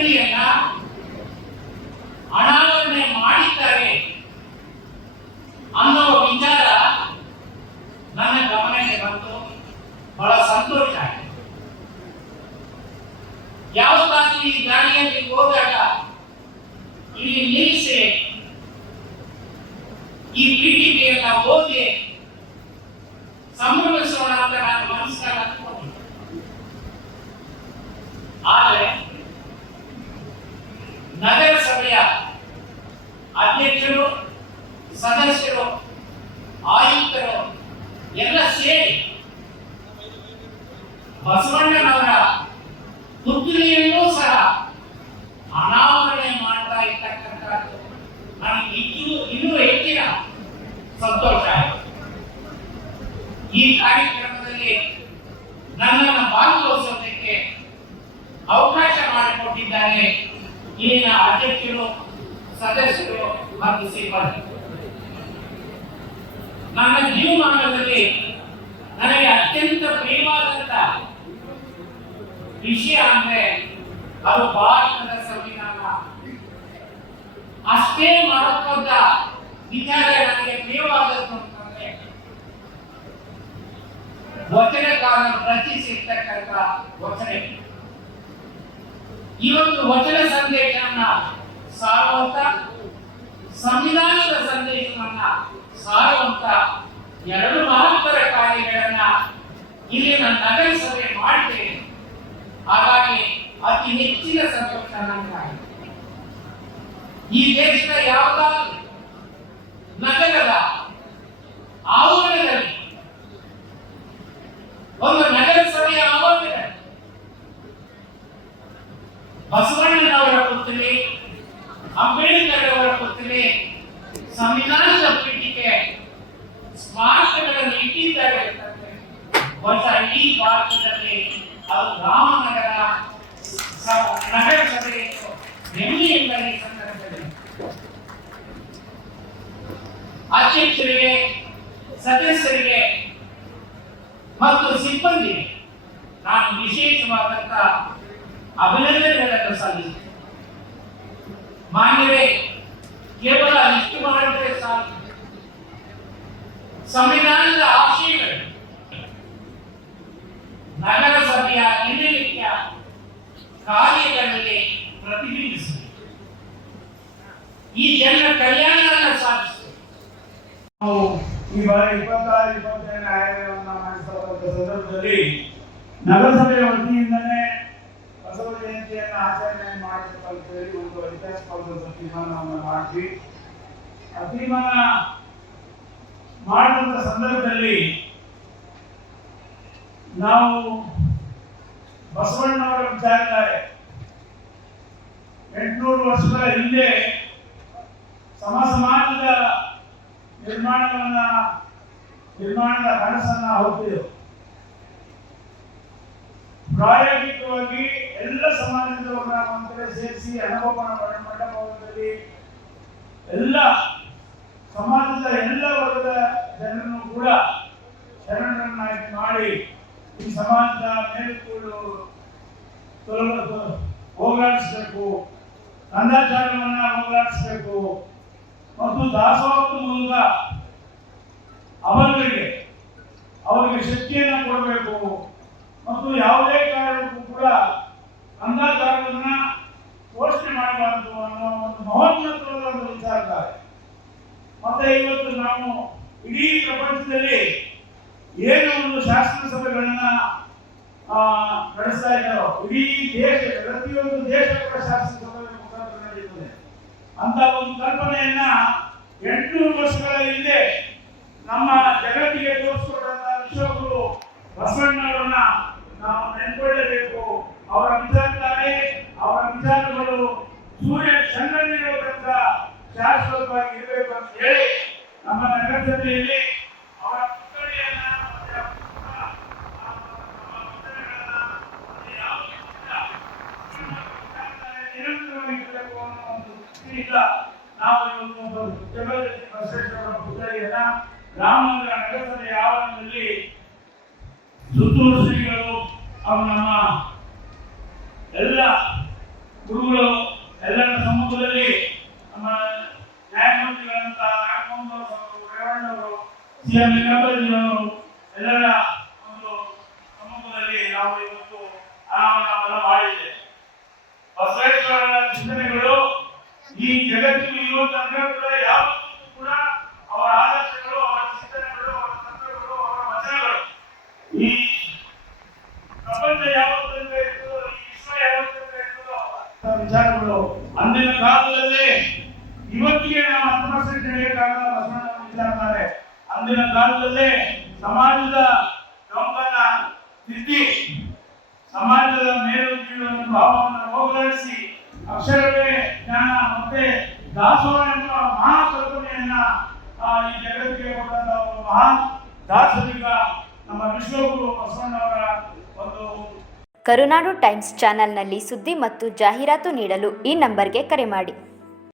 ಪುತ್ಥಳಿಯನ್ನ ಅನಾವರಣೆ ಮಾಡಿದ್ದಾರೆ ಅನ್ನೋ ವಿಚಾರ ನನ್ನ ಗಮನಕ್ಕೆ ಬಂತು. ಬಹಳ ಸಂತೋಷ ಆಯಿತು. ಯಾವತ್ತಾದ್ರೂ ಈ ದಾಳಿಯಲ್ಲಿ ಹೋದಾಗ ಇಲ್ಲಿ ನಿಲ್ಲಿಸಿ ಈ ಪೀಠಿಕೆಯನ್ನ ಓದಿ ಸಂಭ್ರಮಿಸೋಣ ಅಂತ ನಾನು ಮನಸ್ಸಿನಲ್ಲಿ ಅಂದ್ಕೊಂಡಿದ್ದೆ. ಆದರೆ ನಗರಸಭೆಯ ಅಧ್ಯಕ್ಷರು, ಸದಸ್ಯರು, ಆಯುಕ್ತರು ಎಲ್ಲ ಸೇರಿ ಬಸವಣ್ಣನವರ ಪುತ್ಥಳಿಯನ್ನೂ ಸಹ ಅನಾವರಣೆ ಮಾಡ್ತಾ ಇರ್ತಕ್ಕಂಥದ್ದು ನನಗೆ ಇನ್ನೂ ಹೆಚ್ಚಿನ ಸಂತೋಷ ಆಯಿತು. ಈ ಕಾರ್ಯಕ್ರಮದಲ್ಲಿ ನನ್ನನ್ನು ಭಾಗವಹಿಸೋದಕ್ಕೆ ಅವಕಾಶ ಮಾಡಿಕೊಟ್ಟಿದ್ದಾರೆ ಇಲ್ಲಿನ ಅಧ್ಯಕ್ಷರು, ಸದಸ್ಯರು ಮತ್ತು ಸಿಬ್ಬಂದಿ. ನನ್ನ ಜೀವಮಾನದಲ್ಲಿ ನನಗೆ ಅತ್ಯಂತ ಪ್ರಿಯವಾದಂತ ವಿಷಯ ಅಂದ್ರೆ ಅದು ಭಾರತದ ಸಂವಿಧಾನ. ಅಷ್ಟೇ ಮಹತ್ವದ ವಿಚಾರ ನನಗೆ ಪ್ರಿಯವಾದದ್ದು ಅಂತಂದ್ರೆ ವಚನಕಾರರು ರಚಿಸಿರ್ತಕ್ಕಂಥ ವಚನ. ಇವತ್ತು ವಚನ ಸಂದೇಶವನ್ನ ಸಾರುವಂತ, ಸಂವಿಧಾನದ ಸಂದೇಶವನ್ನ ಸಾರುವಂತ ಎರಡು ಮಹತ್ತರ ಕಾರ್ಯಗಳನ್ನ ಇಲ್ಲಿನ ನಗರಸಭೆ ಮಾಡಿದ್ದೇನೆ. ಹಾಗಾಗಿ ಅತಿ ಹೆಚ್ಚಿನ ಸಂತೋಷ ನನಗಾಗಿದೆ. ಈ ದೇಶದ ಯಾವುದಾದ್ರೂ ನಗರದ ಆವರಣದಲ್ಲಿ, ಒಂದು ನಗರಸಭೆಯ ಆವರಣದಲ್ಲಿ ಬಸವಣ್ಣನವರ ಪುತ್ಥಳಿ, ಅಂಬೇಡ್ಕರ್ ಅವರ ಪುತ್ಥಳಿ, ಸಂವಿಧಾನದ ಪೀಠಿಕೆ, ಸ್ಮಾರಕಗಳನ್ನು ಇಟ್ಟಿದ್ದಾರೆ. ಈ ಭಾರತದಲ್ಲಿ ಅದು ರಾಮನಗರ ನಗರಸಭೆ ಹೆಮ್ಮೆಯಿಂದ ಈ ಸಂದರ್ಭದಲ್ಲಿ ಅಧ್ಯಕ್ಷರಿಗೆ, ಸದಸ್ಯರಿಗೆ ಮತ್ತು ಸಿಬ್ಬಂದಿಗೆ ನಾನು ವಿಶೇಷವಾದಂತ ಅಭಿನಂದನೆಗಳನ್ನು ಸಲ್ಲಿಸುತ್ತೇನೆ. ಮಾನ್ಯವೇ, ಕೇವಲ ಇಷ್ಟು ಮಾಡಿದ್ರೆ ಸಾಕು. ಸಂವಿಧಾನದ ಆಶಯಗಳು ನಗರಸಭೆಯ ದಿನನಿತ್ಯ ಕಾರ್ಯಗಳಲ್ಲಿ ಪ್ರತಿಬಿಂಬಿಸಿದೆ. ಈ ಜನರ ಕಲ್ಯಾಣವನ್ನು ಸಾಧಿಸಿದೆ. ನಾವು ಈ ಬಾರಿ 26-27ನೇ ಆಯವ್ಯಯವನ್ನು ಮಾಡಿಸುವಂತ ಸಂದರ್ಭದಲ್ಲಿ ನಗರಸಭೆಯ ವತಿಯಿಂದಲೇ ಬಸವ ಜಯಂತಿಯನ್ನು ಆಚರಣೆ ಮಾಡಬೇಕಂತ ಹೇಳಿ ಒಂದು ಐತಿಹಾಸಿಕವಾದ ತೀರ್ಮಾನವನ್ನು ಮಾಡಿದ್ವಿ. ಆ ತೀರ್ಮಾನ ಮಾಡಿದಂಥ ಸಂದರ್ಭದಲ್ಲಿ ನಾವು ಬಸವಣ್ಣವರ ವಿಚಾರಧಾರೆ 800 ವರ್ಷಗಳ ಹಿಂದೆ ಸಮಾಜದ ನಿರ್ಮಾಣದ ಕನಸನ್ನ ಹೊತ್ತಿದ್ದೆವು. ಪ್ರಾಯೋಗಿಕವಾಗಿ ಎಲ್ಲ ಸಮಾಜದವರ ಮಂತ್ರಿ ಸೇರಿಸಿ ಅನುಭವನ ಮಂಟಪದಲ್ಲಿ ಎಲ್ಲ ಸಮಾಜದ ಎಲ್ಲ ವರ್ಗದ ಜನರನ್ನು ಕೂಡ ಶರಣರನ್ನಾಗಿ ಮಾಡಿ ಈ ಸಮಾಜದ ಮೇಲುಗಳು ಹೋಗಲಾಡಿಸಬೇಕು, ಕಂದಾಚಾರವನ್ನ ಹೋಗಲಾಡಿಸಬೇಕು ಮತ್ತು ದಾಸೋಹದ ಮೂಲಕ ಅವರಿಗೆ ಶಕ್ತಿಯನ್ನು ಕೊಡಬೇಕು ಮತ್ತು ಯಾವುದೇ ಕಾರಣಕ್ಕೂ ಕೂಡ ಕಂದಾಚಾರವನ್ನ ಪೋಷಣೆ ಮಾಡಬಾರದು ಅನ್ನೋ ಒಂದು ಮಹೋನ್ನತವಾದ ಒಂದು ವಿಚಾರಧಾರೆ. ಮತ್ತೆ ಇವತ್ತು ನಾವು ಇಡೀ ಪ್ರಪಂಚದಲ್ಲಿ ಏನು ಒಂದು ಶಾಸನ ಸಭೆಗಳನ್ನ ನಡೆಸ್ತಾ ಇದ್ದಾರೋ, ಇಡೀ ದೇಶ, ಪ್ರತಿಯೊಂದು ದೇಶ ಕೂಡ ಶಾಸನ ಸಭೆ ಮುಖಾಂತರ ನಡೀತದೆ ಅಂತ ಒಂದು ಕಲ್ಪನೆಯನ್ನ 800 ವರ್ಷಗಳ ಹಿಂದೆ ನಮ್ಮ ಜಗತ್ತಿಗೆ ತೋರಿಸಿಕೊಟ್ಟಂತ ವಿಶ್ವಗುರು ಬಸವಣ್ಣವರನ್ನ ನಾವು ನೆನ್ಕೊಳ್ಳಬೇಕು. ಅವರ ವಿಚಾರಧಾರೆ, ಅವರ ವಿಚಾರಗಳು ಸೂರ್ಯ ಚಂದ್ರನಿರೋದ್ರಿಂದ ಶಾಶ್ವತವಾಗಿ ಇರಬೇಕು ಅಂತ ಹೇಳಿ ನಮ್ಮ ನಗರಸಭೆಯಲ್ಲಿ ಅವರ ಪುತ್ಥಳಿಯನ್ನ ನಿರಂತರವಾಗಿರಬೇಕು ಅನ್ನೋ ಒಂದು ದೃಷ್ಟಿಯಿಂದ ನಾವು ಇವತ್ತು ಬಸವೇಶ್ವರ ಪುತ್ಥಳಿಯನ್ನ ರಾಮನಗರ ನಗರಸಭೆಯ ಆವರಣದಲ್ಲಿ ಸುತ್ತೂರು ಶ್ರೀಗಳು ಅವರು ನಮ್ಮ ಎಲ್ಲ ಗುರುಗಳು ಎಲ್ಲರ ಸಮ್ಮುಖದಲ್ಲಿ ನಮ್ಮ ನ್ಯಾಯಮೂರ್ತಿಗಳಂತ ನಾಗಮೋಹನ್ ರೇವಣ್ಣವರು ಸಿಎಂ ಲಿಂಗಪ್ಪಜಿಯವರು ಎಲ್ಲರ ಒಂದು ಸಮ್ಮುಖದಲ್ಲಿ ನಾವು ಇವತ್ತು ಅನಾವರಣವನ್ನು ಮಾಡಿದ್ದೇವೆ. ಬಸವೇಶ್ವರರ ಚಿಂತನೆಗಳು ಈ ಜಗತ್ತಿಗೆ ಇರುವ ತನಕ ಕೂಡ ಯಾವತ್ತೂ ಕೂಡ ಅವರ ಆದರ್ಶಗಳು, ಅವರ ಚಿಂತನೆಗಳು, ಅವರ ತತ್ವಗಳು, ಅವರ ವಚನಗಳು ಈ ಪ್ರಪಂಚ ಯಾವತ್ತಿಂದ ಇರ್ತದೋ, ಈ ವಿಶ್ವ ಯಾವತ್ತಿಂದ ಇರ್ತದೋ ವಿಚಾರಗಳು ಅಂದಿನ ಕಾಲದಲ್ಲಿ ಇವತ್ತಿಗೆ ನಾವು 10% ನಡೆಯಕ್ಕಾಗಲ್ಲ. ಬಸವಣ್ಣವರು ವಿಚಾರತಾರೆ ಅಂದಿನ ಕಾಲದಲ್ಲಿ ಸಮಾಜದ ಡೊಂಕನ್ನ ತಿದ್ದಿ ಸಮಾಜದ ಮೇಲು ಕೀಳು ಭಾವವನ್ನು ಹೋಗಲಾಡಿಸಿ ಅಕ್ಷರವೇ ಜ್ಞಾನ ಮತ್ತೆ ದಾಸೋಹ ಎಂಬ ಮಹಾ ಕಲ್ಪನೆಯನ್ನ ಈ ಜಗತ್ತಿಗೆ ಕೊಟ್ಟಂತ ಒಂದು ಮಹಾನ್ ದಾರ್ಶನಿಕ ನಮ್ಮ ವಿಶ್ವಗುರು ಬಸವಣ್ಣವರ ಒಂದು. ಕರುನಾಡು ಟೈಮ್ಸ್ ಚಾನೆಲ್ನಲ್ಲಿ ಸುದ್ದಿ ಮತ್ತು ಜಾಹೀರಾತು ನೀಡಲು ಈ ನಂಬರ್ಗೆ ಕರೆ ಮಾಡಿ.